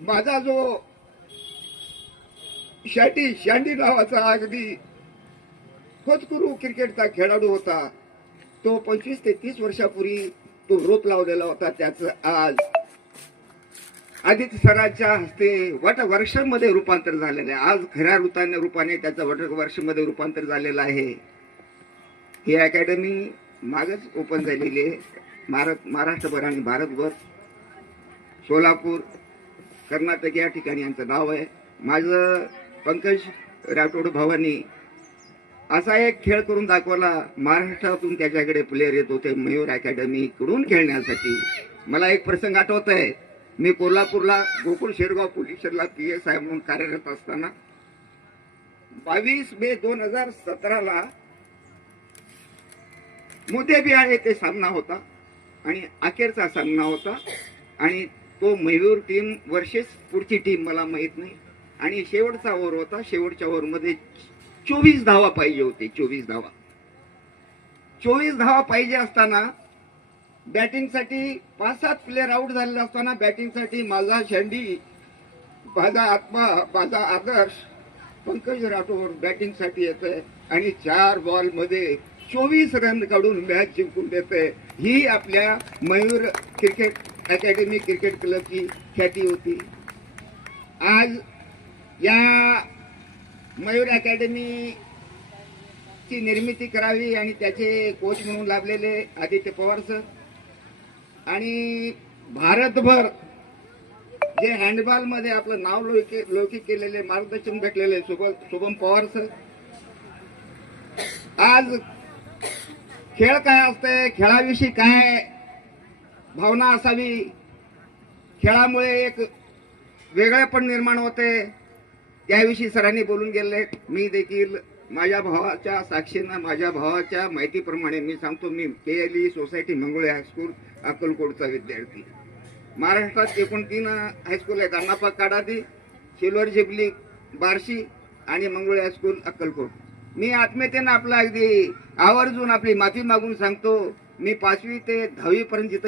माझा जो शांडी नावाचा अगदी होतकरू क्रिकेटचा खेळाडू होता, तो 25 ते 30 वर्षापूर्वी तो रोप लावलेला होता. त्याचं आज आदित्य सरांच्या हस्ते वटवर्षामध्ये रूपांतर झालेलं आहे. आज खऱ्या रूपाने त्याचं वटवर्षामध्ये रूपांतर झालेलं आहे. ही अकॅडमी मागच ओपन झालेली आहे. महाराष्ट्रभर आणि भारतभर, सोलापूर, कर्नाटक या ठिकाणी यांचं नाव आहे. माझं पंकज राठोड भावानी असा एक खेळ करून दाखवला. महाराष्ट्रातून त्याच्याकडे प्लेयर येत होते मयूर अकॅडमी कडून खेळण्यासाठी. मला एक प्रसंग आठवत आहे. मी कोल्हापूरला गोकुळ शेरगाव पोलीस स्टेशनला PSI म्हणून कार्यरत असताना 22 मे 2017 मोतेबिहाळ येथे सामना होता आणि अखेरचा सामना होता. आणि तो मयूर टीम वर्सेस पुढची टीम मला माहित नाही. आणि शेवटचा ओव्हर होता. शेवटच्या ओव्हरमध्ये 24 धावा पाहिजे होते. 24 धावा पाहिजे असताना बॅटिंगसाठी 5-7 प्लेयर आउट झालेले असताना बॅटिंगसाठी माझा शेंडी, माझा आत्मा, माझा आदर्श पंकज राठोड बॅटिंगसाठी येतोय आणि 4 बॉलमध्ये 24 रन काढून मॅच जिंकून देतोय. ही आपल्या मयूर क्रिकेट अकॅडमी क्रिकेट क्लबची ख्याती होती. आज या मयूर अकॅडमीची निर्मिती करावी आणि त्याचे कोच म्हणून लाभलेले आदित्य पवार सर आणि भारतभर जे हँडबॉल मध्ये आपलं नाव लौकिक केलेले, मार्गदर्शन भेटलेले शुभम पवार सर. आज खेळ काय असते, खेळाविषयी काय भावना असावी, खेळामुळे एक वेगळेपण निर्माण होते, त्याविषयी सरांनी बोलून गेले. मी देखील माझ्या भावाच्या साक्षीनं, माझ्या भावाच्या माहितीप्रमाणे मी सांगतो, मी KLE सोसायटी मंगळवे हायस्कूल अक्कलकोटचा विद्यार्थी. महाराष्ट्रात एकूण 3 हायस्कूल आहेत. अण्णाप्पा काडादी, सिल्वर जुबली बार्शी आणि मंगळवे हायस्कूल अक्कलकोट. मी आत्मीयतेनं आपला अगदी आवर्जून आपली माफी मागून सांगतो, मी 5वी ते 10वी पर्यंत